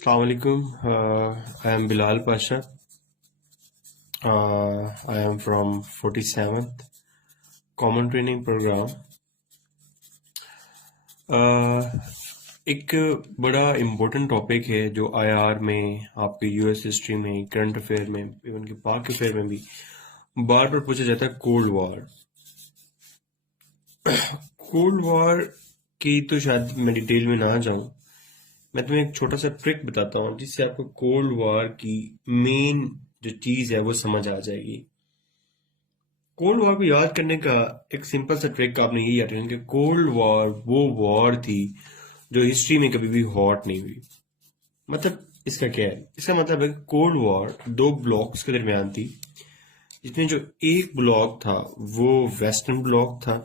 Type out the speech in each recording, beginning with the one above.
Assalamu alaikum. I am Bilal Pasha. I am from 47th Common Training Program. एक बड़ा important topic है जो IR में, आपके यूएस हिस्ट्री में, करंट अफेयर में, इवन के पाक अफेयर में भी बार बार पूछा जाता है, कोल्ड वॉर। कोल्ड वॉर की तो शायद मैं डिटेल में ना जाऊं, मैं तुम्हें एक छोटा सा ट्रिक बताता हूँ जिससे आपको कोल्ड वॉर की मेन जो चीज है वो समझ आ जाएगी। कोल्ड वॉर को याद करने का एक सिंपल सा ट्रिक आपने यही याद रखना कि कोल्ड वॉर वो वॉर थी जो हिस्ट्री में कभी भी हॉट नहीं हुई। मतलब इसका क्या है? इसका मतलब है कोल्ड वॉर दो ब्लॉक्स के दरमियान थी, जिसमें जो एक ब्लॉक था वो वेस्टर्न ब्लॉक था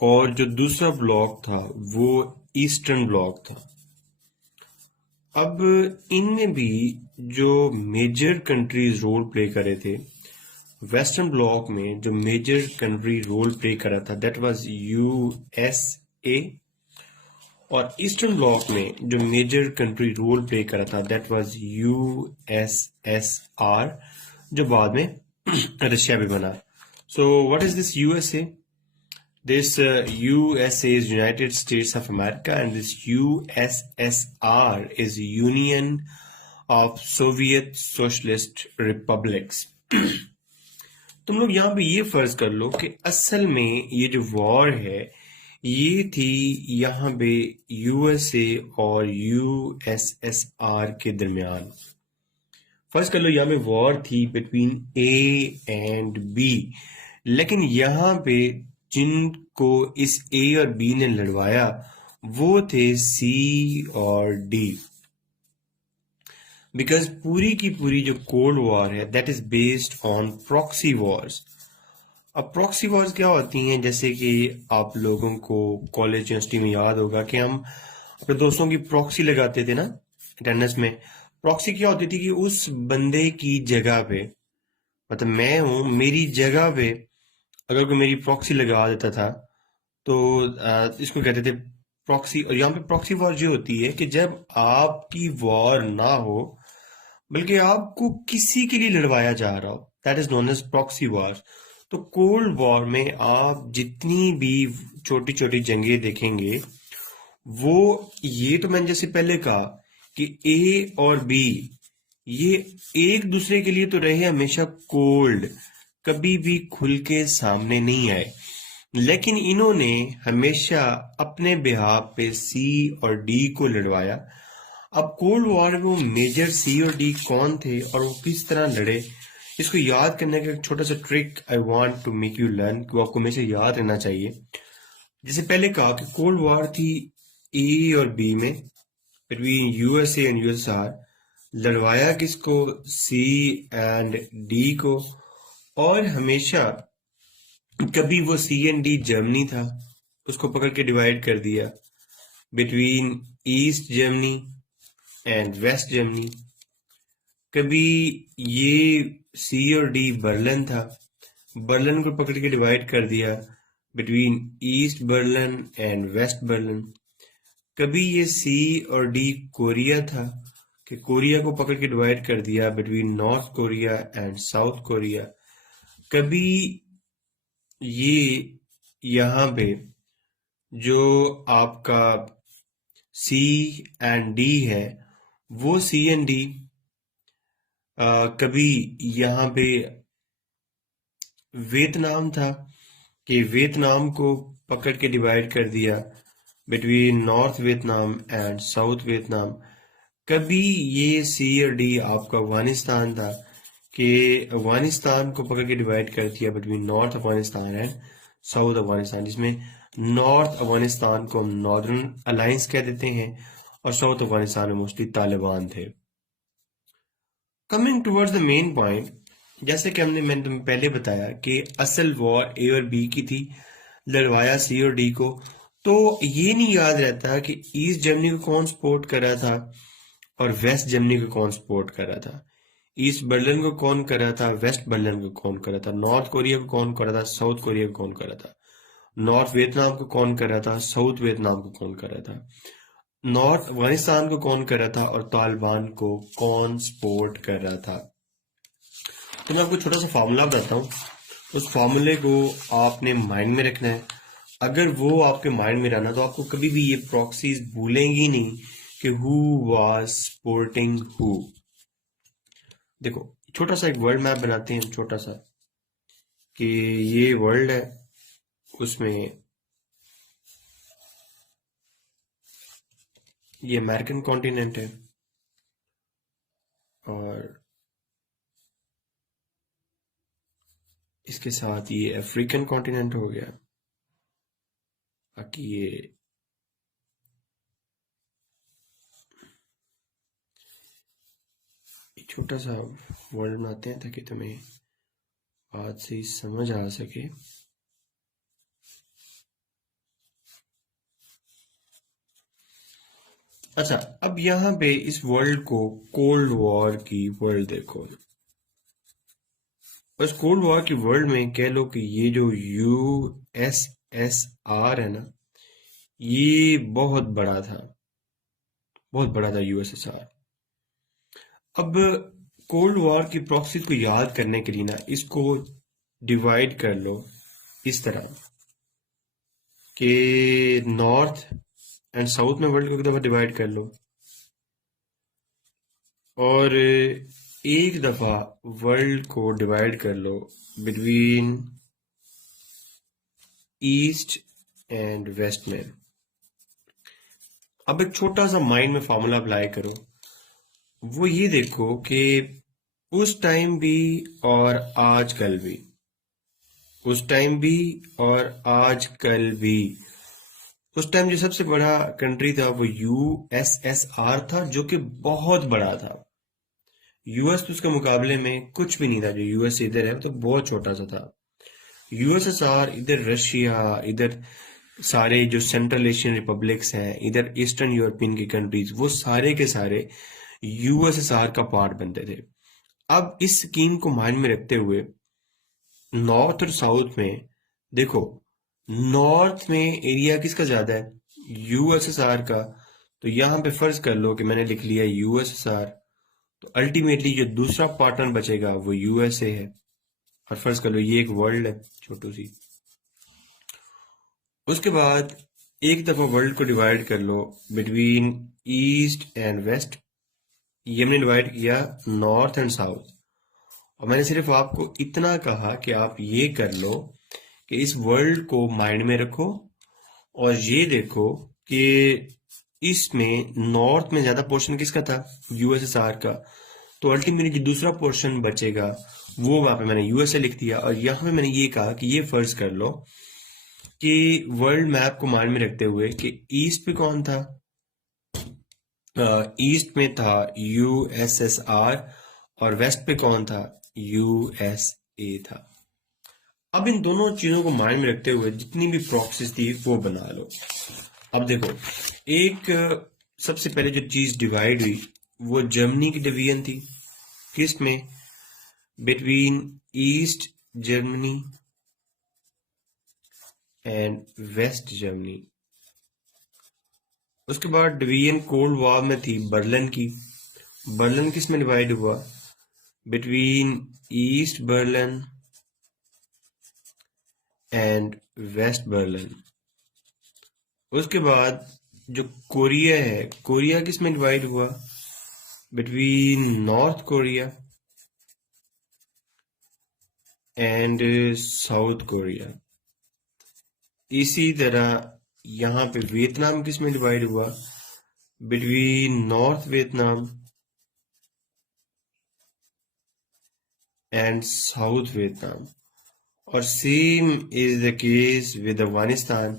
और जो दूसरा ब्लॉक था वो ईस्टर्न ब्लॉक था। अब इनमें भी जो मेजर कंट्रीज रोल प्ले कर रहे थे, वेस्टर्न ब्लॉक में जो मेजर कंट्री रोल प्ले कर रहा था दैट वाज यूएसए, और ईस्टर्न ब्लॉक में जो मेजर कंट्री रोल प्ले कर रहा था दैट वाज यूएसएसआर, जो बाद में रशिया भी बना। So what is this USA? This USA is United States of America, and this USSR is Union of Soviet Socialist Republics. तुम लोग यहाँ पे ये फर्ज कर लो कि असल में ये जो वॉर है ये थी यहाँ पे यूएसए और यूएसएसआर के दरमियान। फर्ज कर लो यहाँ पे वॉर थी बिटवीन ए एंड बी, लेकिन यहाँ पे जिनको इस ए और बी ने लड़वाया वो थे सी और डी। बिकॉज पूरी की पूरी जो कोल्ड वॉर है that is based on proxy Wars. अब प्रॉक्सी वॉर्स क्या होती हैं? जैसे कि आप लोगों को कॉलेज यूनिवर्सिटी में याद होगा कि हम अपने दोस्तों की प्रॉक्सी लगाते थे ना अटेंडेंस में। प्रॉक्सी क्या होती थी कि उस बंदे की जगह पे, मतलब मैं हूं, मेरी जगह पे अगर कोई मेरी प्रॉक्सी लगा देता था तो इसको कहते थे प्रॉक्सी। और यहाँ पे प्रॉक्सी वॉर जो होती है कि जब आपकी वॉर ना हो बल्कि आपको किसी के लिए लड़वाया जा रहा हो, that is known as proxy war. तो कोल्ड वॉर में आप जितनी भी छोटी छोटी जंगें देखेंगे वो, ये तो मैंने जैसे पहले कहा कि ए और बी ये एक दूसरे के लिए तो रहे हमेशा कोल्ड, कभी भी खुल के सामने नहीं आए, लेकिन इन्होंने हमेशा अपने बिहाफ पे सी और डी को लड़वाया। अब कोल्ड वॉर में वो मेजर सी और डी कौन थे और वो किस तरह लड़े, इसको याद करने का एक छोटा सा trick I want to make you learn, वो आपको हमेशा याद रहना चाहिए। जैसे पहले कहा कि कोल्ड वॉर थी ए और बी में, बिटवीन यूएसए एंड यूएसआर। लड़वाया किसको? सी एंड डी को। और हमेशा कभी वो सी एंड डी जर्मनी था, उसको पकड़ के डिवाइड कर दिया between east Germany and west Germany. कभी ये सी और डी बर्लिन था, बर्लिन को पकड़ के डिवाइड कर दिया between east Berlin and west Berlin. कभी ये सी और डी कोरिया था कि कोरिया को पकड़ के डिवाइड कर दिया between North Korea and South Korea. कभी ये यहाँ पे जो आपका सी एंड डी है वो सी एंड डी कभी यहाँ पे वियतनाम था कि वियतनाम को पकड़ के डिवाइड कर दिया between North Vietnam and South Vietnam. कभी ये सी और डी आपका अफगानिस्तान था कि अफगानिस्तान को पकड़ के डिवाइड कर दिया between north Afghanistan and south Afghanistan, जिसमें नॉर्थ अफगानिस्तान को हम नॉर्दर्न अलायंस कह देते हैं और साउथ अफगानिस्तान में मोस्टली तालिबान थे। Coming towards the main point, जैसे कि मैंने तुम्हें पहले बताया कि असल वॉर ए और बी की थी, लड़वाया सी और डी को। तो ये नहीं याद रहता कि ईस्ट जर्मनी को कौन सपोर्ट कर रहा था और वेस्ट जर्मनी को कौन सपोर्ट कर रहा था, ईस्ट बर्लिन को कौन कर रहा था, वेस्ट बर्लिन को कौन कर रहा था, नॉर्थ कोरिया को कौन कर रहा था, साउथ कोरिया को कौन कर रहा था, नॉर्थ वियतनाम को कौन कर रहा था, साउथ वियतनाम को कौन कर रहा था। नॉर्थ अफगानिस्तान को कौन कर रहा था और तालिबान को कौन सपोर्ट कर रहा था। तो मैं आपको छोटा सा फार्मूला बताता हूँ, उस फार्मूले को आपने माइंड में रखना है। अगर वो आपके माइंड में रहना तो आपको कभी भी ये प्रॉक्सीज भूलेंगी नहीं कि हु वाज सपोर्टिंग हु। देखो छोटा सा एक वर्ल्ड मैप बनाते हैं, छोटा सा, कि ये वर्ल्ड है, उसमें ये अमेरिकन कॉन्टिनेंट है और इसके साथ ये अफ्रीकन कॉन्टिनेंट हो गया। बाकी ये छोटा सा वर्ल्ड बनाते हैं ताकि तुम्हें बात से समझ आ सके। अच्छा, अब यहाँ पे इस वर्ल्ड को कोल्ड वॉर की वर्ल्ड देखो। बस कोल्ड वॉर की वर्ल्ड में कह लो कि ये जो यूएसएसआर है ना, ये बहुत बड़ा था, बहुत बड़ा था यूएसएसआर। अब कोल्ड वॉर की प्रॉक्सी को याद करने के लिए ना इसको डिवाइड कर लो इस तरह कि नॉर्थ एंड साउथ में वर्ल्ड को एक दफा डिवाइड कर लो और एक दफा वर्ल्ड को डिवाइड कर लो बिटवीन ईस्ट एंड वेस्ट में। अब एक छोटा सा माइंड में फॉर्मूला अप्लाई करो, वो ये देखो कि उस टाइम भी और आजकल भी, उस टाइम भी और आजकल भी, उस टाइम जो सबसे बड़ा कंट्री था वो यूएसएसआर था, जो कि बहुत बड़ा था। यूएस तो उसके मुकाबले में कुछ भी नहीं था। जो यूएस इधर है तो बहुत छोटा सा था। यूएसएसआर इधर रशिया, इधर सारे जो सेंट्रल एशियन रिपब्लिक्स हैं, इधर ईस्टर्न यूरोपियन की कंट्रीज, वो सारे के सारे यूएसएसआर का पार्ट बनते थे। अब इस स्कीम को माइंड में रखते हुए नॉर्थ और साउथ में देखो, नॉर्थ में एरिया किसका ज्यादा है, यूएसएसआर का। तो यहां पे फर्ज कर लो कि मैंने लिख लिया यूएसएसआर, तो अल्टीमेटली जो दूसरा पार्टनर बचेगा वो यूएसए है। और फर्ज कर लो ये एक वर्ल्ड है छोटू सी। उसके बाद एक दफा वर्ल्ड को डिवाइड कर लो बिटवीन ईस्ट एंड वेस्ट। ये हमने डिवाइड किया नॉर्थ एंड साउथ। और मैंने सिर्फ आपको इतना कहा कि आप ये कर लो कि इस वर्ल्ड को माइंड में रखो और ये देखो कि इसमें नॉर्थ में ज्यादा पोर्शन किसका था, यूएसएसआर का। तो अल्टीमेटली जो दूसरा पोर्शन बचेगा वो वहां पे मैंने यूएसए लिख दिया। और यहां पे मैंने ये कहा कि ये फर्ज कर लो कि वर्ल्ड मैप को माइंड में रखते हुए कि ईस्ट पे कौन था, ईस्ट में था यूएसएसआर और वेस्ट पे कौन था, यूएसए था। अब इन दोनों चीजों को माइंड में रखते हुए जितनी भी प्रॉक्सीज थी वो बना लो। अब देखो, एक सबसे पहले जो चीज डिवाइड हुई वो जर्मनी की डिवीजन थी। किस में, between east Germany and west Germany. उसके बाद डिवीजन कोल्ड वॉर में थी बर्लिन की। बर्लिन किस में डिवाइड हुआ, between east Berlin and west Berlin. उसके बाद जो कोरिया है, कोरिया किस में डिवाइड हुआ, between North Korea and South Korea. इसी तरह यहां पे वियतनाम किस में डिवाइड हुआ, between North Vietnam and South Vietnam. और same is the case with Afghanistan,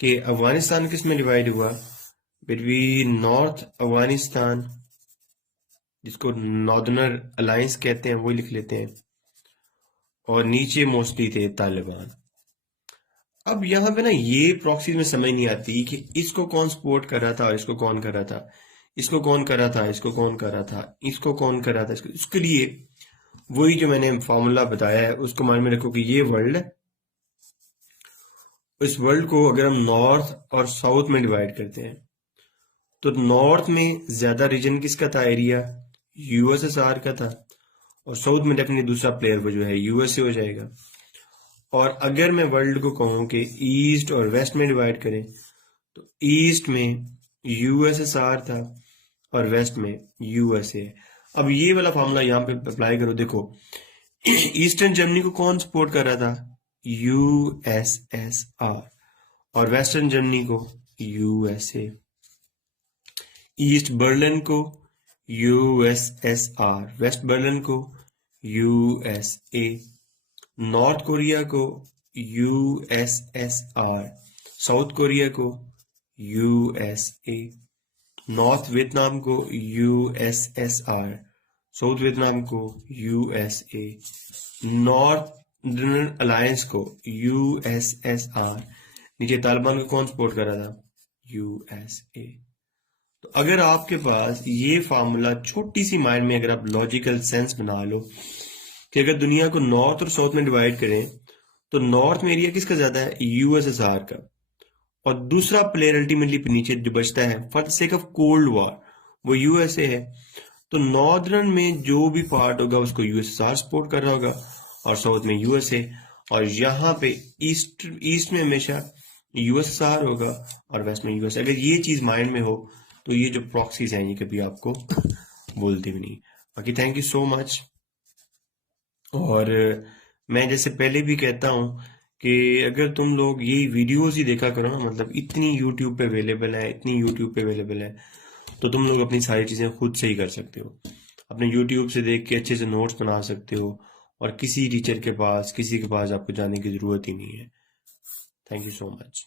कि अफगानिस्तान किस में डिवाइड हुआ, बिटवीन नॉर्थ अफगानिस्तान, जिसको नॉर्दर्नर अलायंस कहते हैं, वो लिख लेते हैं, और नीचे मोस्टली थे तालिबान। अब यहाँ पे ना ये प्रॉक्सी में समझ नहीं आती कि इसको कौन सपोर्ट कर रहा था और इसको कौन कर रहा था, इसको कौन कर रहा था, इसको कौन कर रहा था, इसको कौन कर रहा था, इसको। इसके लिए वही जो मैंने फॉर्मूला बताया है उसको माइंड में रखो कि ये वर्ल्ड है। इस वर्ल्ड को अगर हम नॉर्थ और साउथ में डिवाइड करते हैं तो नॉर्थ में ज्यादा रीजन किसका था एरिया, यूएसएसआर का था, और साउथ में डेफिनेटली दूसरा प्लेयर वो जो है यूएसए हो जाएगा। और अगर मैं वर्ल्ड को कहूं कि ईस्ट और वेस्ट में डिवाइड करें तो ईस्ट में यूएसएसआर था और वेस्ट में यूएसए। अब ये वाला फॉर्मूला यहाँ पे अप्लाई करो, देखो ईस्टर्न जर्मनी को कौन सपोर्ट कर रहा था, यूएसएसआर, और वेस्टर्न जर्मनी को यूएसए। ईस्ट बर्लिन को यूएसएसआर, वेस्ट बर्लिन को यूएसए, नॉर्थ कोरिया को यूएसएसआर, साउथ कोरिया को यूएसए, नॉर्थ वियतनाम को यूएसएसआर, साउथ वियतनाम को यूएसए, नॉर्थ अलायंस को यूएसएसआर, नीचे तालिबान को कौन सपोर्ट कर रहा था, यूएसए। तो अगर आपके पास ये फार्मूला छोटी सी माइंड में अगर आप लॉजिकल सेंस बना लो कि अगर दुनिया को नॉर्थ और साउथ में डिवाइड करें तो नॉर्थ में एरिया किसका ज्यादा है, यूएसएसआर का, और दूसरा प्लेयर अल्टीमेटली नीचे जो बचता है for the sake of cold war वो यूएसए है। तो नॉर्दर्न में जो भी पार्ट होगा उसको यूएसएसआर सपोर्ट कर रहा होगा और साउथ में यूएसए, और यहाँ पे ईस्ट में हमेशा यूएसएसआर होगा और वेस्ट में यूएसए। अगर ये चीज माइंड में हो तो ये जो प्रॉक्सीज हैं ये कभी आपको बोलते भी नहीं। बाकी थैंक यू सो मच। और मैं जैसे पहले भी कहता हूं कि अगर तुम लोग ये वीडियोस ही देखा करो ना, मतलब इतनी यूट्यूब पे अवेलेबल है, इतनी यूट्यूब पे अवेलेबल है, तो तुम लोग अपनी सारी चीजें खुद से ही कर सकते हो। अपने यूट्यूब से देख के अच्छे से नोट्स बना सकते हो और किसी टीचर के पास, किसी के पास आपको जाने की जरूरत ही नहीं है। Thank you so much.